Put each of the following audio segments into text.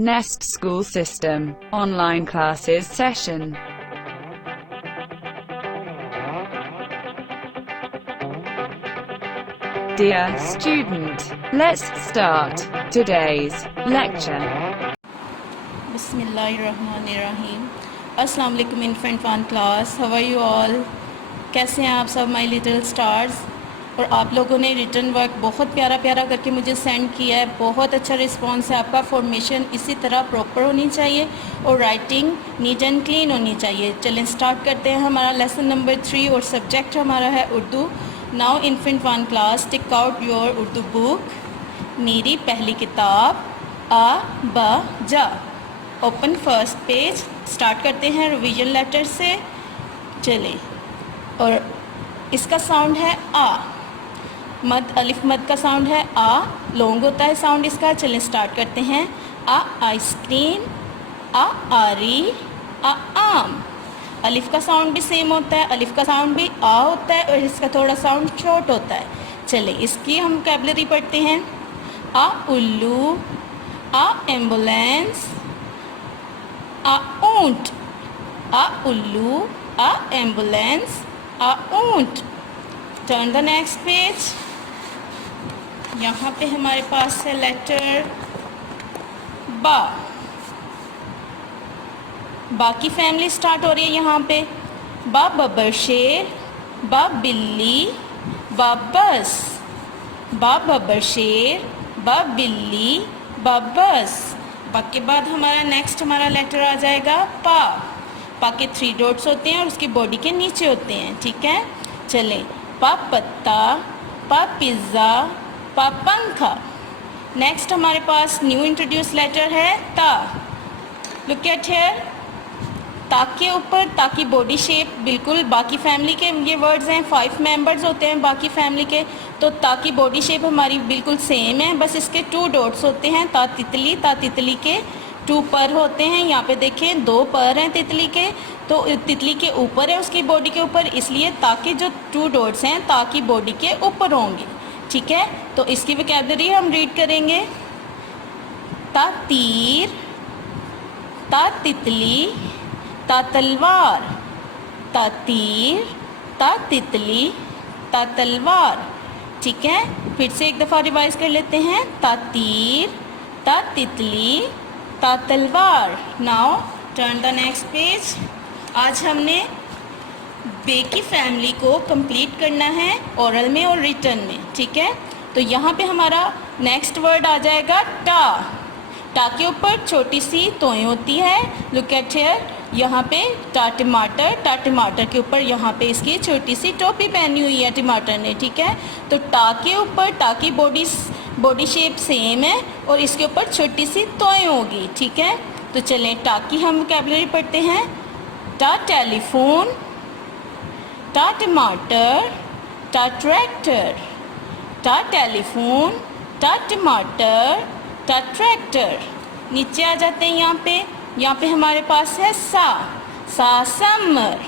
Nest School System, online classes session. Dear student, let's start today's lecture. बिस्मिल्लाहिर्रहमानिर्रहीम। अस्सलाम वालेकुम infant one class, how are you all? कैसे हैं आप सब माय लिटिल स्टार्स? और आप लोगों ने रिटर्न वर्क बहुत प्यारा प्यारा करके मुझे सेंड किया है, बहुत अच्छा रिस्पांस है आपका। फॉर्मेशन इसी तरह प्रॉपर होनी चाहिए और राइटिंग नीट एंड क्लीन होनी चाहिए। चलें स्टार्ट करते हैं हमारा लेसन नंबर 3 और सब्जेक्ट हमारा है Urdu. Now infant one class, tick out your Urdu book, मेरी पहली किताब आ ब जा। Open first page. स्टार्ट करते हैं रिवीजन लेटर से। चलें, और इसका साउंड है आ। मद अलिफ मद का साउंड है आ, लॉन्ग होता है साउंड इसका। चलें स्टार्ट करते हैं। आ आइसक्रीम, आ आरी, आ आम। अलिफ का साउंड भी सेम होता है, अलिफ का साउंड भी आ होता है और इसका थोड़ा साउंड शॉर्ट होता है। चलें इसकी हम वोकैबुलरी पढ़ते हैं। आ उल्लू, आ एम्बुलेंस, आ ऊंट। आ उल्लू, आ एम्बुलेंस, आ ऊंट। Turn the next page. यहाँ पे हमारे पास है लेटर बा। बा की फैमिली स्टार्ट हो रही है यहाँ पे। बा बब्बर शेर, बा बिल्ली, बा बस। बा बब्बर शेर, बा बिल्ली, बा बस। बा के बाद हमारा नेक्स्ट हमारा लेटर आ जाएगा पा। पा के 3 डॉट्स होते हैं और उसकी बॉडी के नीचे होते हैं, ठीक है। चलें, पा पत्ता, पा पिज़्ज़ा, पा पंखा। नेक्स्ट हमारे पास न्यू इंट्रोड्यूस लेटर है ता। Look at here. ता के ऊपर, ता की बॉडी शेप बिल्कुल बाकी फैमिली के ये वर्ड्स हैं, 5 मेंबर्स होते हैं बाकी फैमिली के, तो ता की बॉडी शेप हमारी बिल्कुल सेम है, बस इसके 2 डॉट्स होते हैं। ता तितली के 2 पर होते हैं। यहाँ पे देखें 2 पर हैं तितली के, तो तितली के ऊपर है उसकी बॉडी के ऊपर, इसलिए ता के जो 2 डॉट्स हैं ता की बॉडी के ऊपर होंगे, ठीक है। तो इसकी वोकैबुलरी हम रीड करेंगे। ता तीर, ता तितली, ता तलवार। ता तीर, ता तितली, ता तलवार, ठीक है। फिर से एक दफ़ा रिवाइज कर लेते हैं। ता तीर, ता तितली, ता तलवार। Now turn the next page. आज हमने बे की फैमिली को कंप्लीट करना है ओरल में और रिटन में, ठीक है। तो यहाँ पे हमारा नेक्स्ट वर्ड आ जाएगा टा। टा के ऊपर छोटी सी तोय होती है। Look at here. यहाँ पे टा टमाटर के ऊपर यहाँ पे इसकी छोटी सी टोपी पहनी हुई है टमाटर ने, ठीक है। तो टा के ऊपर टा की बॉडी शेप सेम है और इसके ऊपर छोटी सी तोय होगी, ठीक है। तो चलें टा की हम वोकैबुलरी पढ़ते हैं। टा टेलीफोन, टा टमाटर, टा ट्रैक्टर। टा टेलीफोन, टा टमाटर, टा ट्रैक्टर। नीचे आ जाते हैं यहाँ पे हमारे पास है सा समर।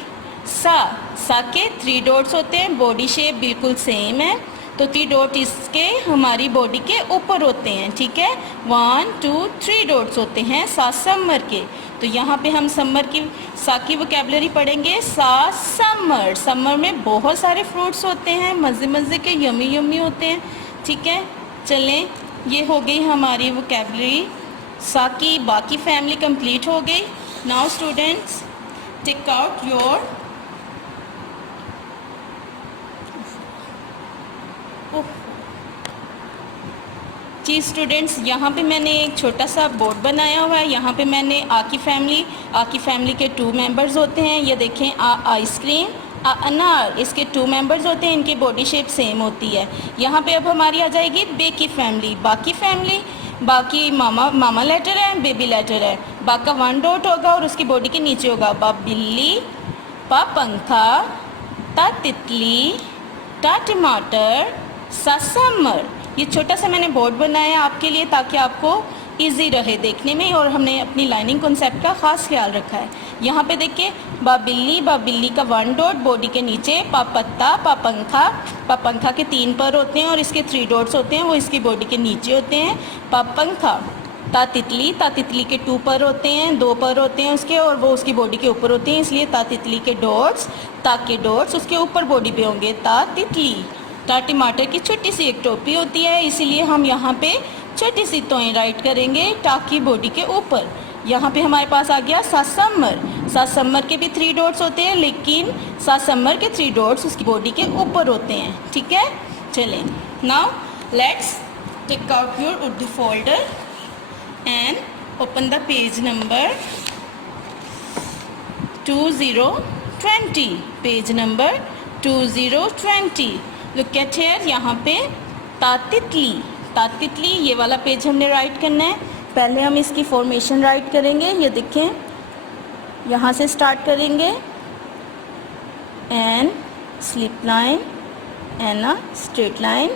सा के 3 डॉट्स होते हैं, बॉडी शेप बिल्कुल सेम है, तो 3 डॉट इसके हमारी बॉडी के ऊपर होते हैं, ठीक है। 1 2 3 डॉट्स होते हैं सा समर के। तो यहाँ पे हम समर की सा की वोकैबुलरी पढ़ेंगे। सा समर। समर में बहुत सारे फ्रूट्स होते हैं, मज़े मज़े के, यमी यमी होते हैं, ठीक है। चलें, ये हो गई हमारी वोकैबुलरी। सा की बाकी फैमिली कंप्लीट हो गई। Now students tick out your जी स्टूडेंट्स, यहाँ पे मैंने एक छोटा सा बोर्ड बनाया हुआ है। यहाँ पे मैंने आ की फैमिली के 2 मेंबर्स होते हैं। ये देखें, आ आइसक्रीम, आ अनार, इसके 2 मेंबर्स होते हैं, इनकी बॉडी शेप सेम होती है। यहाँ पे अब हमारी आ जाएगी बे की फैमिली। बाकी मामा लेटर है, बेबी लेटर है। बा का 1 डॉट होगा और उसकी बॉडी के नीचे होगा बा बिल्ली, पा पंखा, ता तितली, टा टमाटर, सा समर। ये छोटा सा मैंने बोर्ड बनाया आपके लिए ताकि आपको इजी रहे देखने में, और हमने अपनी लाइनिंग कॉन्सेप्ट का ख़ास ख्याल रखा है। यहाँ पे देखिए, बा बिल्ली का 1 डॉट बॉडी के नीचे, पा पत्ता, पा पंखा के 3 पर होते हैं और इसके 3 डॉट्स होते हैं, वो इसकी बॉडी के नीचे होते हैं। पा पंखा, ता तितली के 2 पर होते हैं, 2 पर होते हैं उसके, और वो उसकी बॉडी के ऊपर होते हैं, इसलिए ता तितली के डॉट्स, ता के डॉट्स उसके ऊपर बॉडी पे होंगे, ता तितली। ता टमाटर की छोटी सी एक टोपी होती है, इसीलिए हम यहाँ पे छोटी सी तोएं राइट करेंगे टा की बॉडी के ऊपर। यहाँ पे हमारे पास आ गया सासम्मर। सासम्मर के भी 3 डॉट्स होते हैं, लेकिन सासम्मर के 3 डॉट्स उसकी बॉडी के ऊपर होते हैं, ठीक है। चलें, now let's take out your Urdu folder and open the page number 2020, page number 2020। look at here, यहाँ पे तातितली ये वाला पेज हमने राइट करना है। पहले हम इसकी फॉर्मेशन राइट करेंगे, ये देखें, यहाँ से स्टार्ट करेंगे, an slip line and a straight line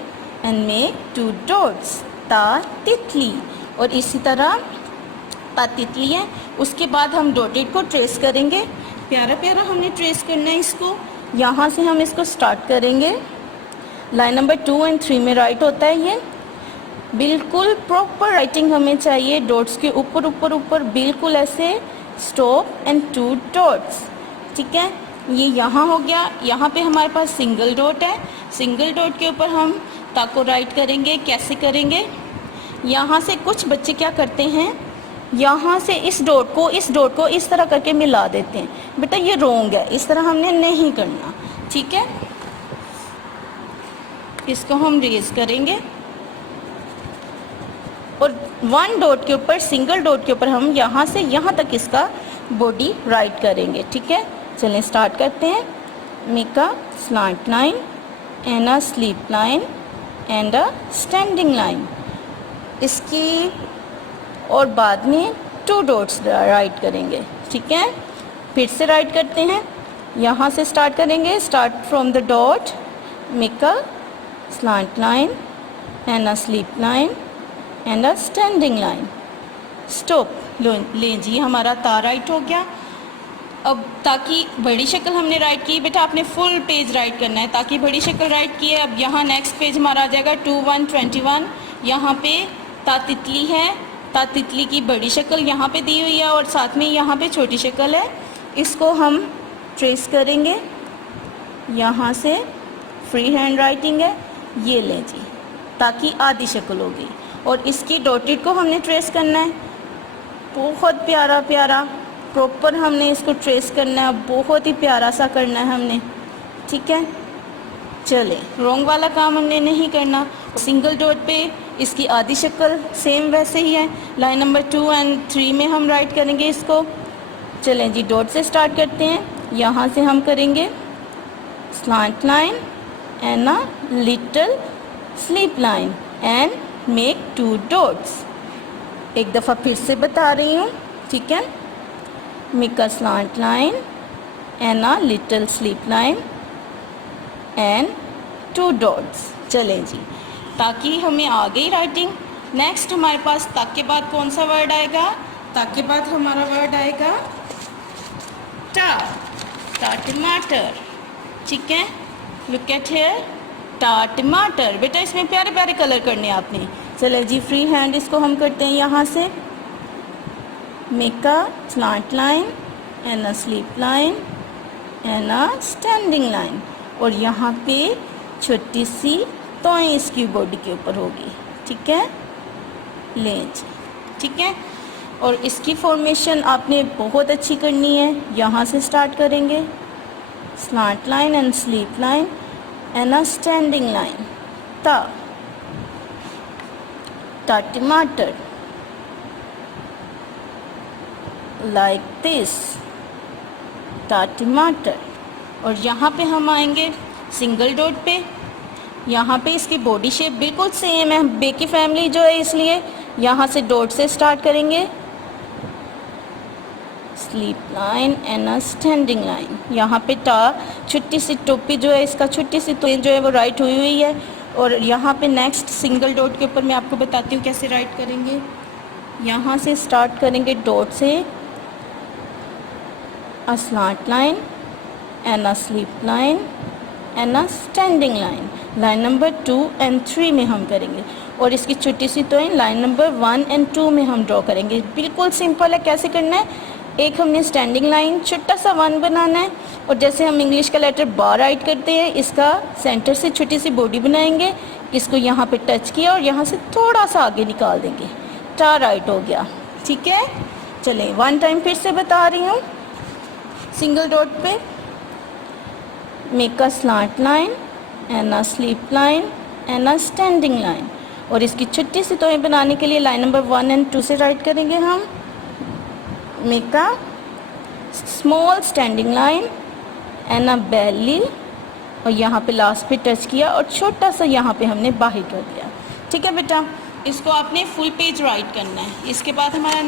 and make 2 dots, तातितली। और इसी तरह तातितली है, उसके बाद हम डॉटेड को ट्रेस करेंगे, प्यारा प्यारा हमने ट्रेस करना है इसको। यहाँ से हम इसको स्टार्ट करेंगे, लाइन नंबर 2 और 3 में राइट होता है ये, बिल्कुल प्रॉपर राइटिंग हमें चाहिए, डॉट्स के ऊपर ऊपर ऊपर बिल्कुल ऐसे, स्टॉप एंड 2 डॉट्स, ठीक है। ये यहाँ हो गया, यहाँ पे हमारे पास सिंगल डॉट है, सिंगल डॉट के ऊपर हम ता को राइट करेंगे। कैसे करेंगे, यहाँ से कुछ बच्चे क्या करते हैं, यहाँ से इस डॉट को इस तरह करके मिला देते हैं, बेटा ये रॉन्ग है, इस तरह हमने नहीं करना, ठीक है। इसको हम रेज करेंगे और 1 डॉट के ऊपर, सिंगल डॉट के ऊपर हम यहाँ से यहाँ तक इसका बॉडी राइट करेंगे, ठीक है। चलें स्टार्ट करते हैं। Make a slant line and a sleep line and a standing line, इसकी और बाद में 2 डॉट्स राइट करेंगे, ठीक है। फिर से राइट करते हैं, यहाँ से स्टार्ट करेंगे, start from the dot, make a slant line and a sleep line and a standing line, stop. लें जी, हमारा ता राइट हो गया। अब ताकि बड़ी शक्ल हमने राइट की, बेटा आपने फुल पेज राइट करना है, ताकि बड़ी शक्ल राइट की है। अब यहाँ नेक्स्ट पेज हमारा आ जाएगा 2121, यहाँ पे तातितली है, तातितली की बड़ी शक्ल यहाँ पे दी हुई है और साथ में यहाँ पे छोटी शक्ल है, इसको हम ट्रेस करेंगे। यहाँ से फ्री हैंड राइटिंग है, ये लें जी, ताकि आधी शक्ल होगी। और इसकी डॉटेड को हमने ट्रेस करना है, बहुत प्यारा प्यारा प्रॉपर हमने इसको ट्रेस करना है, बहुत ही प्यारा सा करना है हमने, ठीक है। चले, रॉन्ग वाला काम हमने नहीं करना। सिंगल डॉट पे इसकी आधी शक्ल सेम वैसे ही है, लाइन नंबर 2 और 3 में हम राइट करेंगे इसको। चलें जी, डॉट से स्टार्ट करते हैं। यहाँ से हम करेंगे slant line and a little sleep line and make 2 dots. एक दफ़ा फिर से बता रही हूँ, ठीक है। Make a slant line and a little sleep line and 2 dots. चलें जी, ताकि हमें आ गई राइटिंग। नेक्स्ट हमारे पास तक के बाद कौन सा वर्ड आएगा, तक के बाद हमारा वर्ड आएगा टा, टा टमाटर, ठीक है। लुक एट हियर, टा टमाटर। बेटा इसमें प्यारे प्यारे कलर करने आपने। चले जी, फ्री हैंड इसको हम करते हैं यहाँ से। Make a slant line and a sleep line and a standing line, और यहाँ पे छोटी सी तोएं इसकी बॉडी के ऊपर होगी, ठीक है। लें जी, ठीक है। और इसकी फॉर्मेशन आपने बहुत अच्छी करनी है। यहाँ से स्टार्ट करेंगे, slant line and sleep line and a standing line, ता टमाटर, लाइक दिस, ता टमाटर। और यहाँ पे हम आएंगे सिंगल डॉट पे। यहाँ पे इसकी बॉडी शेप बिल्कुल सेम है, बेकी फैमिली जो है, इसलिए यहाँ से डॉट से स्टार्ट करेंगे, sleep line and a standing line. यहाँ पे टा, छोटी सी टोपी जो है इसका, छोटी सी तो जो है वो राइट हुई हुई है। और यहाँ पे नेक्स्ट सिंगल डॉट के ऊपर मैं आपको बताती हूँ कैसे राइट करेंगे। यहाँ से स्टार्ट करेंगे डॉट से, a slant line and a sleep line and a standing line, line number 2 और 3 में हम करेंगे। और इसकी छोटी सी तो लाइन नंबर 1 और 2 में हम ड्रॉ करेंगे। बिल्कुल सिंपल है। कैसे करना है, एक हमने स्टैंडिंग लाइन छोटा सा 1 बनाना है, और जैसे हम इंग्लिश का लेटर बा राइट करते हैं, इसका सेंटर से छोटी सी बॉडी बनाएंगे, इसको यहाँ पे टच किया और यहाँ से थोड़ा सा आगे निकाल देंगे, टा राइट हो गया। ठीक है, चलें 1 टाइम फिर से बता रही हूँ। सिंगल डॉट पे make a slant line and a sleep line and a standing line, और इसकी छोटी सी तोएं बनाने के लिए लाइन नंबर 1 और 2 से राइट करेंगे हम। Make a small standing line and a belly, और यहाँ पे लास्ट पे टच किया और छोटा सा यहाँ पे हमने बाहर कर दिया। ठीक है बेटा, इसको आपने फुल पेज राइट करना है। इसके बाद हमारा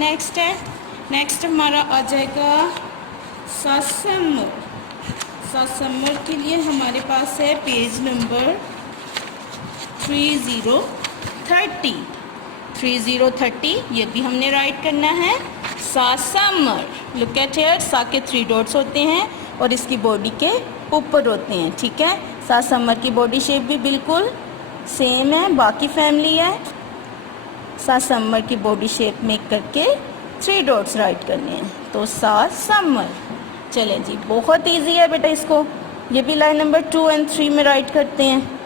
नेक्स्ट हमारा आ जाएगा सासमर। सासमर के लिए हमारे पास है पेज नंबर 3030, ये भी हमने राइट करना है। सासमर, लुक एट हियर, सा के 3 डॉट्स होते हैं और इसकी बॉडी के ऊपर होते हैं। ठीक है, सासमर की बॉडी शेप भी बिल्कुल सेम है, बाकी फैमिली है। सासमर की बॉडी शेप मेक करके 3 डॉट्स राइट करने हैं, तो सासमर। चलें जी, बहुत इजी है बेटा, इसको ये भी लाइन नंबर 2 और 3 में राइट करते हैं।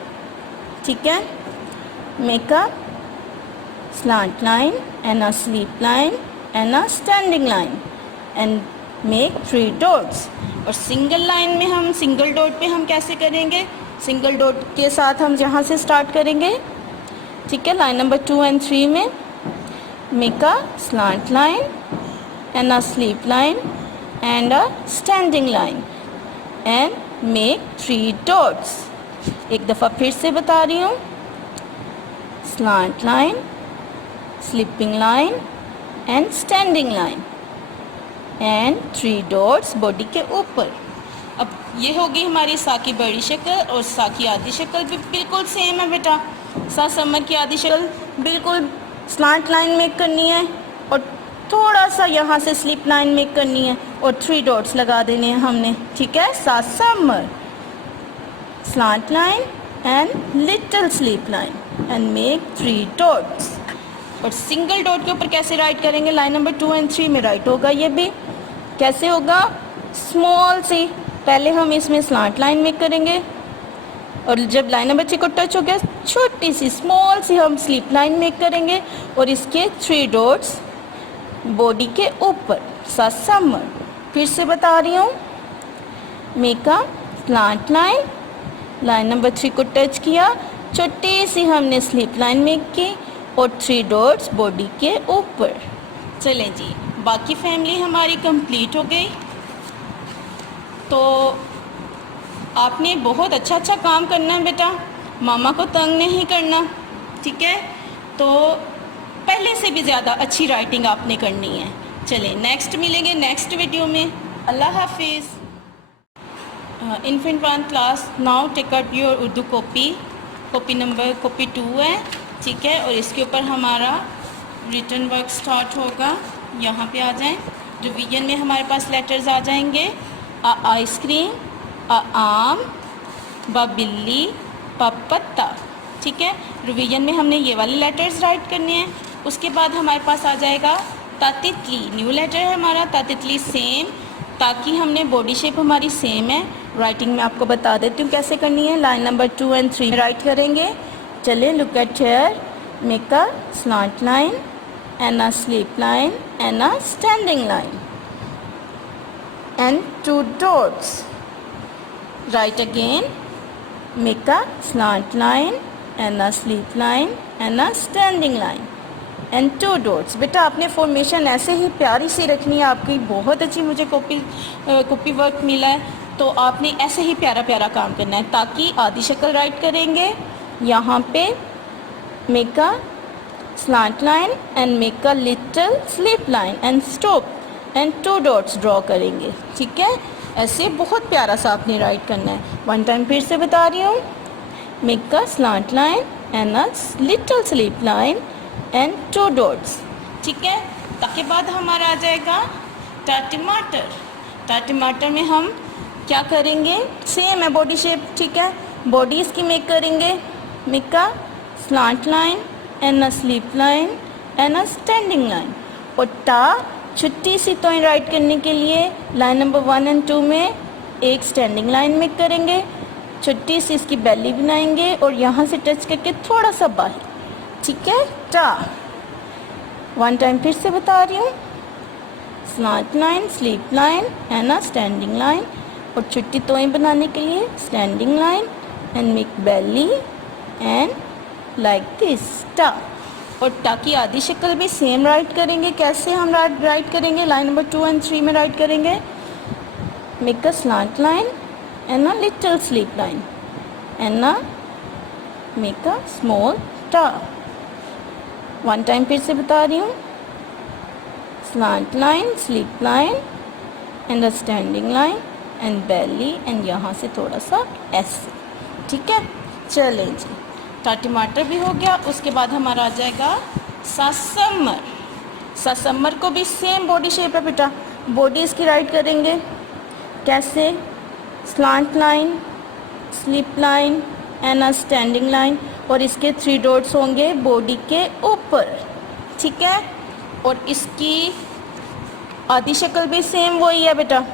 ठीक है, make a slant line and a sleep line and a standing line and make 3 dots. और सिंगल लाइन में हम सिंगल डॉट पे हम कैसे करेंगे, सिंगल डॉट के साथ हम यहाँ से स्टार्ट करेंगे। ठीक है, लाइन नंबर 2 और 3 में make a slant line and a sleep line and a standing line and make 3 dots. एक दफ़ा फिर से बता रही हूँ, slant line, sleeping line and standing line and 3 dots body के ऊपर। अब ये होगी हमारी सा की बड़ी शक्ल, और सा की आधी शक्ल भी बिल्कुल सेम है बेटा। सासमर की आधी शक्ल बिल्कुल स्लांट लाइन मेक करनी है और थोड़ा सा यहाँ से स्लिप लाइन मेक करनी है और 3 डॉट्स लगा देने हैं हमने। ठीक है, सासमर, slant line and little slip line and make 3 dots. और सिंगल डॉट के ऊपर कैसे राइट करेंगे, लाइन नंबर 2 और 3 में राइट होगा। ये भी कैसे होगा, स्मॉल सी पहले हम इसमें स्लांट लाइन मेक करेंगे, और जब लाइन नंबर 3 को टच हो गया, छोटी सी स्मॉल सी हम स्लिप लाइन मेक करेंगे और इसके 3 डॉट्स बॉडी के ऊपर। सासमर, फिर से बता रही हूँ, make a slant line, line number 3 को टच किया, छोटी सी हमने स्लिप लाइन मेक की और 3 डॉट्स बॉडी के ऊपर। चलें जी, बाकी फैमिली हमारी कंप्लीट हो गई। तो आपने बहुत अच्छा काम करना है बेटा, मामा को तंग नहीं करना। ठीक है, तो पहले से भी ज़्यादा अच्छी राइटिंग आपने करनी है। चलें, नेक्स्ट मिलेंगे नेक्स्ट वीडियो में। अल्लाह हाफिज़। Infant 1 class, now take out your Urdu copy number 2 है। ठीक है, और इसके ऊपर हमारा रिटन वर्क स्टार्ट होगा। यहाँ पे आ जाएं। रिवीजन में हमारे पास लेटर्स आ जाएंगे, आइसक्रीम, आम, बिल्ली, पत्ता। ठीक है, रिवीजन में हमने ये वाले लेटर्स राइट करने हैं। उसके बाद हमारे पास आ जाएगा तातितली, न्यू लेटर है हमारा तातितली सेम, ताकि हमने बॉडी शेप हमारी सेम है। राइटिंग में आपको बता देती हूँ कैसे करनी है। लाइन नंबर 2 और 3 में राइट करेंगे। चलिए, look at here, make a slant line and a sleep line and a standing line and 2 dots. Right again, make a slant line and a sleep line and a standing line and 2 dots. बेटा आपने formation ऐसे ही प्यारी सी रखनी है, आपकी बहुत अच्छी मुझे कॉपी वर्क मिला है, तो आपने ऐसे ही प्यारा काम करना है, ताकि आधी शक्ल राइट करेंगे। यहाँ पे make a slant line and make a little slip line and stop and 2 dots draw करेंगे। ठीक है, ऐसे बहुत प्यारा सा आपने राइट करना है। 1 टाइम फिर से बता रही हूँ, make a slant line and a little slip line and 2 dots. ठीक है, ताकि बाद हमारा आ जाएगा टमाटर में हम क्या करेंगे, सेम है बॉडी शेप। ठीक है, बॉडी इसकी मेक करेंगे, make a slant line and a sleep line and a standing line. और टा छोटी सी तोएं राइट करने के लिए लाइन नंबर 1 एंड 2 में एक स्टैंडिंग लाइन में करेंगे, छोटी सी इसकी बेली बनाएंगे और यहाँ से टच करके थोड़ा सा बाहर, ठीक है। टा 1 टाइम फिर से बता रही हूँ, slant line, sleep line and a standing line. और छोटी तोएं बनाने के लिए standing line and make belly and like this टा। और टा की आधी शक्ल भी सेम राइट करेंगे। कैसे हम राइट करेंगे? लाइन नंबर 2 एंड 3 में राइट करेंगे, make a slant line and a little sleep line and a make a small टा। 1 टाइम फिर से बता रही हूँ, slant line, sleep line and a standing line and belly एंड यहाँ से थोड़ा सा ऐसे, ठीक है। चलें जी, टा टमाटर भी हो गया। उसके बाद हमारा आ जाएगा सासमर। सासमर को भी सेम बॉडी शेप है बेटा, बॉडी इसकी राइट करेंगे। कैसे? Slant line, sleep line and a standing line. और इसके 3 डॉट्स होंगे बॉडी के ऊपर, ठीक है। और इसकी आधी शक्ल भी सेम वही है बेटा।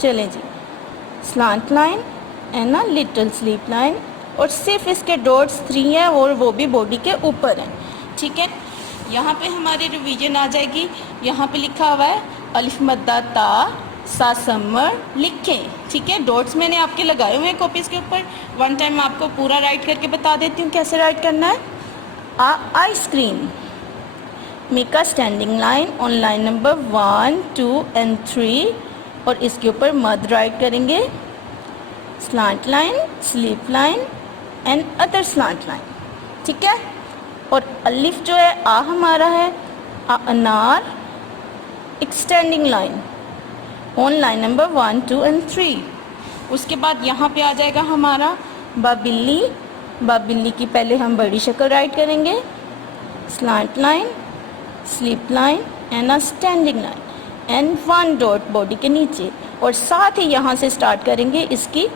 चलें जी, slant line and a little sleep line. और सिर्फ इसके डॉट्स 3 हैं और वो भी बॉडी के ऊपर हैं, ठीक है। यहाँ पे हमारी रिवीजन आ जाएगी। यहाँ पे लिखा हुआ है अलिफ मद्दा ता सासमर लिखें, ठीक है। डॉट्स मैंने आपके लगाए हुए हैं कॉपीज़ के ऊपर। 1 टाइम आपको पूरा राइट करके बता देती हूँ कैसे राइट करना है। Ice cream, make a standing line on line number 1, 2 and 3। और इसके ऊपर मद राइट करेंगे, slant line, sleep line and other slant line, ठीक है। और अलिफ जो है आ हमारा है अनार, extending line on line number 1, 2 and 3। उसके बाद यहाँ पे आ जाएगा हमारा बाबिल्ली। बाबिल्ली की पहले हम बड़ी शक्ल राइट करेंगे, slant line, sleep line and a standing line and 1 dot body के नीचे। और साथ ही यहाँ से स्टार्ट करेंगे इसकी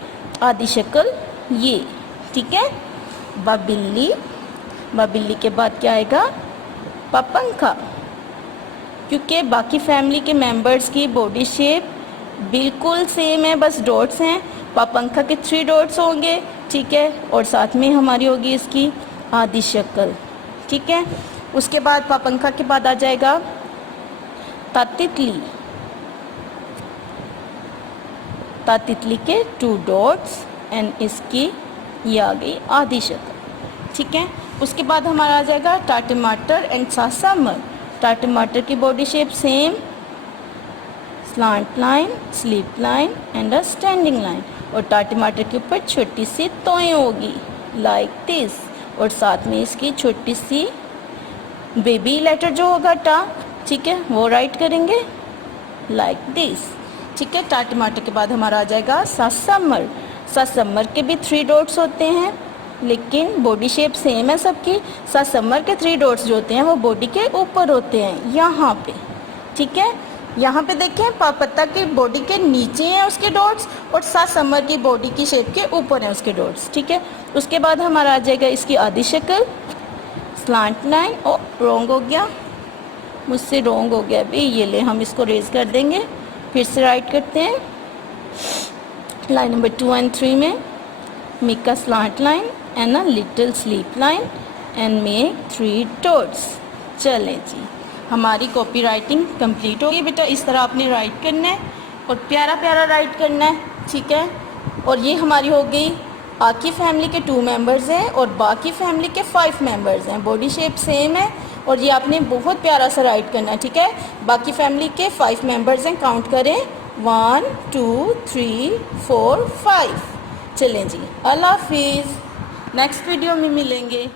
आधी शक्ल ये, ठीक है। बाबिल्ली, बाबिल्ली के बाद क्या आएगा? पपंखा। क्योंकि बाकी फैमिली के मेंबर्स की बॉडी शेप बिल्कुल सेम है, बस डॉट्स हैं। पपंखा के 3 डॉट्स होंगे, ठीक है। और साथ में हमारी होगी इसकी आधी शक्ल, ठीक है। उसके बाद पपंखा के बाद आ जाएगा तातितली। तातितली के 2 डॉट्स एंड इसकी ये आ गई आधी शक्ल, ठीक है। उसके बाद हमारा आ जाएगा टा टमाटर एंड सासमर। टा टमाटर की body shape same, slant line, sleep line and a standing line. और टा टमाटर के ऊपर छोटी सी तोएं होगी लाइक दिस। और साथ में इसकी छोटी सी बेबी लेटर जो होगा टा, ठीक है, वो राइट करेंगे लाइक दिस, ठीक है। टा टमाटर के बाद हमारा आ जाएगा सासमर। सासमर के भी 3 डॉट्स होते हैं लेकिन बॉडी शेप सेम है सबकी। सासमर के 3 डॉट्स जो होते हैं वो बॉडी के ऊपर होते हैं यहाँ पे, ठीक है। यहाँ पे देखें पत्ता की बॉडी के नीचे हैं उसके डॉट्स और सासमर की बॉडी की शेप के ऊपर हैं उसके डॉट्स, ठीक है। उसके बाद हमारा आ जाएगा इसकी आधी शक्ल, स्लांट लाइन। और रॉन्ग हो गया, मुझसे रॉन्ग हो गया अभी, ये ले हम इसको रेज कर देंगे। फिर से राइट करते हैं, लाइन नंबर 2 एंड 3 में make a slant line and a little sleep line and make 3 dots. चलें जी, हमारी कॉपी राइटिंग कंप्लीट होगी बेटा। इस तरह आपने राइट करना है और प्यारा प्यारा राइट करना है, ठीक है। और ये हमारी हो गई आकी फैमिली के 2 मेंबर्स हैं और बाकी फैमिली के 5 मेंबर्स हैं। बॉडी शेप सेम है और ये आपने बहुत प्यारा सा राइट करना है, ठीक है। बाकी फैमिली के 5 मेंबर्स हैं, काउंट करें 1, 2, 3, 4, 5। चलें जी, अल्लाह हाफिज़, नेक्स्ट वीडियो में मिलेंगे।